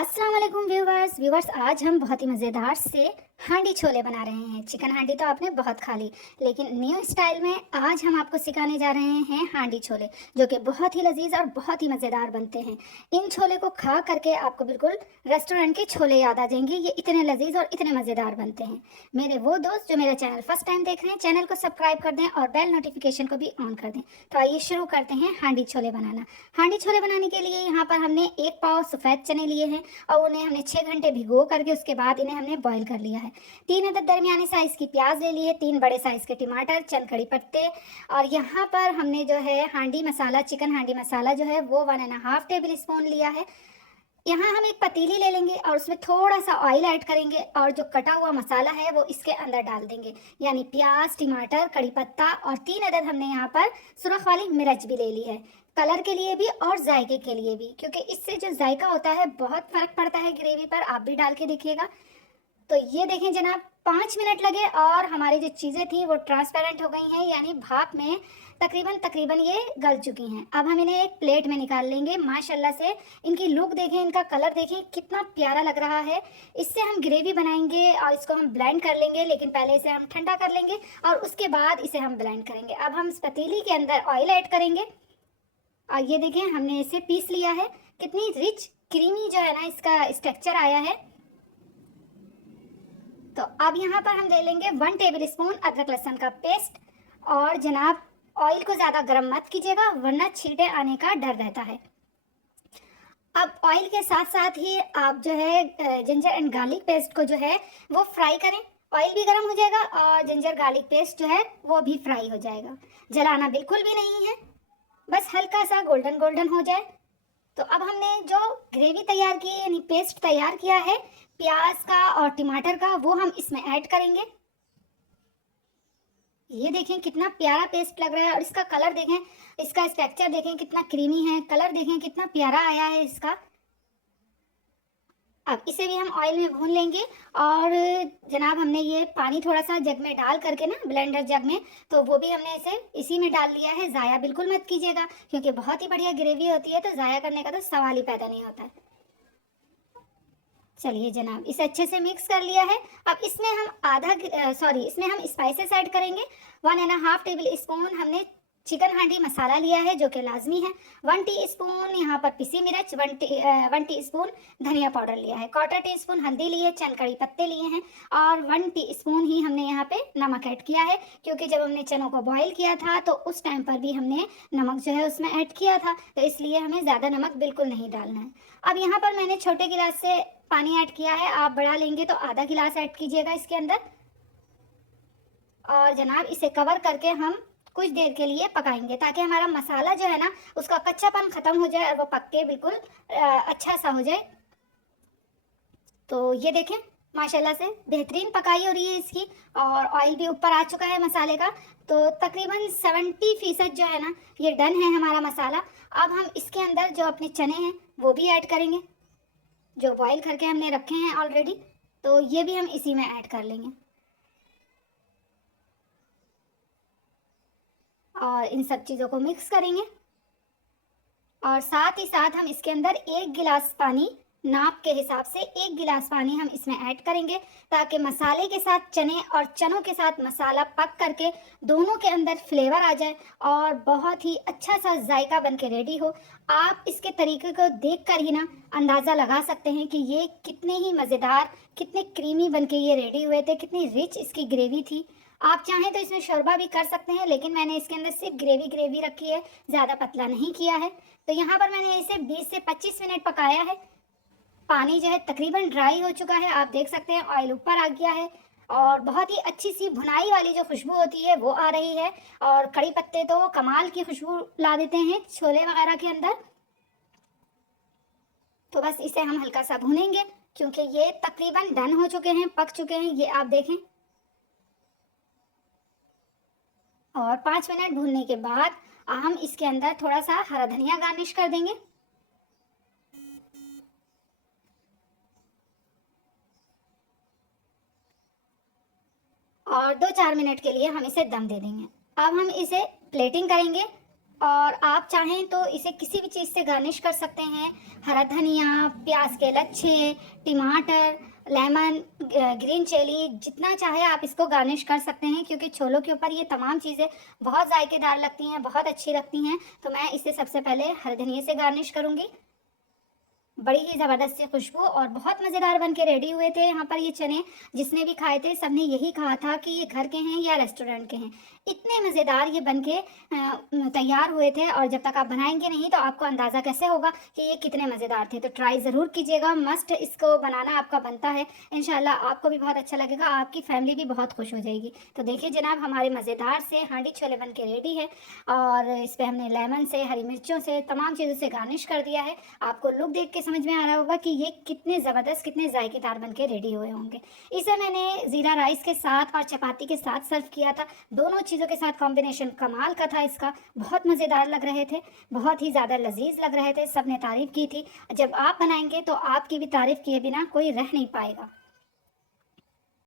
अस्सलाम वालेकुम व्यूवर्स आज हम बहुत ही मज़ेदार से हांडी छोले बना रहे हैं। चिकन हांडी तो आपने बहुत खा ली, लेकिन न्यू स्टाइल में आज हम आपको सिखाने जा रहे हैं हांडी छोले, जो कि बहुत ही लजीज और बहुत ही मज़ेदार बनते हैं। इन छोले को खा करके आपको बिल्कुल रेस्टोरेंट के छोले याद आ जाएंगे। ये इतने लजीज और इतने मज़ेदार बनते हैं। मेरे वो दोस्त जो मेरा चैनल फर्स्ट टाइम देख रहे हैं, चैनल को सब्सक्राइब कर दें और बेल नोटिफिकेशन को भी ऑन कर दें। तो आइए शुरू करते हैं हांडी छोले बनाना। हांडी छोले बनाने के लिए यहाँ पर हमने 1 पाव सफ़ेद चने लिए हैं और उन्हें हमने 6 घंटे भिगो करके उसके बाद इन्हें हमने बॉईल कर लिया है। 3 अदद दरमियाने साइज़ की प्याज ले लिए, 3 बड़े साइज़ के टमाटर, चंद कड़ी पत्ते और यहाँ पर हमने जो है हांडी मसाला, चिकन हांडी मसाला जो है वो 1.5 टेबल स्पून लिया है। यहाँ हम एक पतीली ले लेंगे और उसमें थोड़ा सा ऑयल ऐड करेंगे और जो कटा हुआ मसाला है वो इसके अंदर डाल देंगे, यानी प्याज, टमाटर, कड़ी पत्ता और 3 अदद हमने यहाँ पर सुरख वाली मिर्च भी ले ली है, कलर के लिए भी और जायके के लिए भी, क्योंकि इससे जो जायका होता है बहुत फ़र्क पड़ता है ग्रेवी पर। आप भी डाल के देखिएगा। तो ये देखें जनाब, 5 मिनट लगे और हमारी जो चीज़ें थी वो ट्रांसपेरेंट हो गई हैं, यानी भाप में तकरीबन ये गल चुकी हैं। अब हम इन्हें एक प्लेट में निकाल लेंगे। माशाल्लाह से इनकी लुक देखें, इनका कलर देखें कितना प्यारा लग रहा है। इससे हम ग्रेवी बनाएंगे और इसको हम ब्लेंड कर लेंगे, लेकिन पहले इसे हम ठंडा कर लेंगे और उसके बाद इसे हम ब्लेंड करेंगे। अब हम इस पतीली के अंदर ऑयल ऐड करेंगे और ये देखें हमने इसे पीस लिया है। कितनी रिच क्रीमी जो है ना इसका स्ट्रक्चर आया है। तो अब यहाँ पर हम ले लेंगे 1 टेबल स्पून अदरक लहसुन का पेस्ट। और जनाब, ऑयल को ज़्यादा गर्म मत कीजिएगा वरना छींटे आने का डर रहता है। अब ऑयल के साथ साथ ही आप जो है जिंजर एंड गार्लिक पेस्ट को जो है वो फ्राई करें। ऑयल भी गर्म हो जाएगा और जिंजर गार्लिक पेस्ट जो है वो भी फ्राई हो जाएगा। जलाना बिल्कुल भी नहीं है, बस हल्का सा गोल्डन गोल्डन हो जाए। तो अब हमने जो ग्रेवी तैयार की है, यानी पेस्ट तैयार किया है प्याज का और टमाटर का, वो हम इसमें ऐड करेंगे। ये देखें कितना प्यारा पेस्ट लग रहा है और इसका कलर देखें, इसका स्ट्रक्चर देखें कितना क्रीमी है, कलर देखें कितना प्यारा आया है इसका। अब इसे भी हम ऑयल में भून लेंगे। और जनाब, हमने ये पानी थोड़ा सा जग में डाल करके ना, ब्लेंडर जग में, तो वो भी हमने इसे इसी में डाल लिया है। ज़ाया बिल्कुल मत कीजिएगा, क्योंकि बहुत ही बढ़िया ग्रेवी होती है, तो ज़ाया करने का तो सवाल ही पैदा नहीं होता है। चलिए जनाब, इसे अच्छे से मिक्स कर लिया है। अब इसमें हम इसमें हम स्पाइसेस ऐड करेंगे। 1.5 टेबल स्पून हमने चिकन हांडी मसाला लिया है, जो कि लाजमी है। 1 टीस्पून यहाँ पर पिसी मिर्च, 1 टीस्पून धनिया पाउडर लिया है, 1/4 टीस्पून हल्दी ली है, चंद कड़ी पत्ते लिए हैं और 1 टीस्पून ही हमने यहाँ पे नमक ऐड किया है, क्योंकि जब हमने चनों को बॉईल किया था तो उस टाइम पर भी हमने नमक जो है उसमें ऐड किया था, तो इसलिए हमें ज़्यादा नमक बिल्कुल नहीं डालना है। अब यहाँ पर मैंने छोटे गिलास से पानी ऐड किया है, आप बड़ा लेंगे तो आधा गिलास ऐड कीजिएगा इसके अंदर। और जनाब, इसे कवर करके हम कुछ देर के लिए पकाएंगे, ताकि हमारा मसाला जो है ना उसका कच्चापन ख़त्म हो जाए और वो पक के बिल्कुल अच्छा सा हो जाए। तो ये देखें माशाल्लाह से बेहतरीन पकाई हो रही है इसकी और ऑयल भी ऊपर आ चुका है मसाले का। तो तकरीबन 70% जो है ना ये डन है हमारा मसाला। अब हम इसके अंदर जो अपने चने हैं वो भी ऐड करेंगे, जो बॉईल करके हमने रखे हैं ऑलरेडी, तो ये भी हम इसी में ऐड कर लेंगे और इन सब चीज़ों को मिक्स करेंगे। और साथ ही साथ हम इसके अंदर 1 गिलास पानी, नाप के हिसाब से 1 गिलास पानी हम इसमें ऐड करेंगे, ताकि मसाले के साथ चने और चनों के साथ मसाला पक करके दोनों के अंदर फ्लेवर आ जाए और बहुत ही अच्छा सा जायका बन के रेडी हो। आप इसके तरीके को देख कर ही ना अंदाज़ा लगा सकते हैं कि ये कितने ही मज़ेदार, कितने क्रीमी बन के ये रेडी हुए थे, कितनी रिच इसकी ग्रेवी थी। आप चाहें तो इसमें शोरबा भी कर सकते हैं, लेकिन मैंने इसके अंदर सिर्फ ग्रेवी रखी है, ज़्यादा पतला नहीं किया है। तो यहाँ पर मैंने इसे 20 से 25 मिनट पकाया है। पानी जो है तकरीबन ड्राई हो चुका है, आप देख सकते हैं ऑयल ऊपर आ गया है और बहुत ही अच्छी सी भुनाई वाली जो खुशबू होती है वो आ रही है। और कड़ी पत्ते तो कमाल की खुशबू ला देते हैं छोले वगैरह के अंदर। तो बस इसे हम हल्का सा भूनेंगे, क्योंकि ये तकरीबन डन हो चुके हैं, पक चुके हैं, ये आप देखें। और 5 मिनट भूनने के बाद हम इसके अंदर थोड़ा सा हरा धनिया गार्निश कर देंगे। और 2-4 मिनट के लिए हम इसे दम दे देंगे। अब हम इसे प्लेटिंग करेंगे। और आप चाहें तो इसे किसी भी चीज़ से गार्निश कर सकते हैं। हरा धनिया, प्याज के लच्छे, टमाटर, लेमन, ग्रीन चिली, जितना चाहे आप इसको गार्निश कर सकते हैं, क्योंकि छोलों के ऊपर ये तमाम चीज़ें बहुत जायकेदार लगती हैं, बहुत अच्छी लगती हैं। तो मैं इसे सबसे पहले हरे धनिये से गार्निश करूँगी। बड़ी ही ज़बरदस्त सी खुशबू और बहुत मज़ेदार बन के रेडी हुए थे यहाँ पर ये चने। जिसने भी खाए थे सबने यही कहा था कि ये घर के हैं या रेस्टोरेंट के हैं। इतने मज़ेदार ये बन के तैयार हुए थे, और जब तक आप बनाएंगे नहीं तो आपको अंदाज़ा कैसे होगा कि ये कितने मज़ेदार थे। तो ट्राई ज़रूर कीजिएगा, मस्ट इसको बनाना आपका बनता है। इंशाल्लाह आपको भी बहुत अच्छा लगेगा, आपकी फैमिली भी बहुत खुश हो जाएगी। तो देखिए जनाब, हमारे मज़ेदार से हांडी छोले बन के रेडी है, और इस पर हमने लेमन से, हरी मिर्चों से, तमाम चीज़ों से गार्निश कर दिया है। आपको लुक देख के समझ में आ रहा होगा कि ये कितने ज़बरदस्त, कितने जायकेदार बन के रेडी हुए होंगे। इसे मैंने ज़ीरा राइस के साथ और चपाती के साथ सर्व किया था। दोनों चीज़ों के साथ कॉम्बिनेशन कमाल का था इसका। बहुत मज़ेदार लग रहे थे, बहुत ही ज़्यादा लजीज लग रहे थे, सबने तारीफ़ की थी। जब आप बनाएंगे तो आपकी भी तारीफ़ किए बिना कोई रह नहीं पाएगा।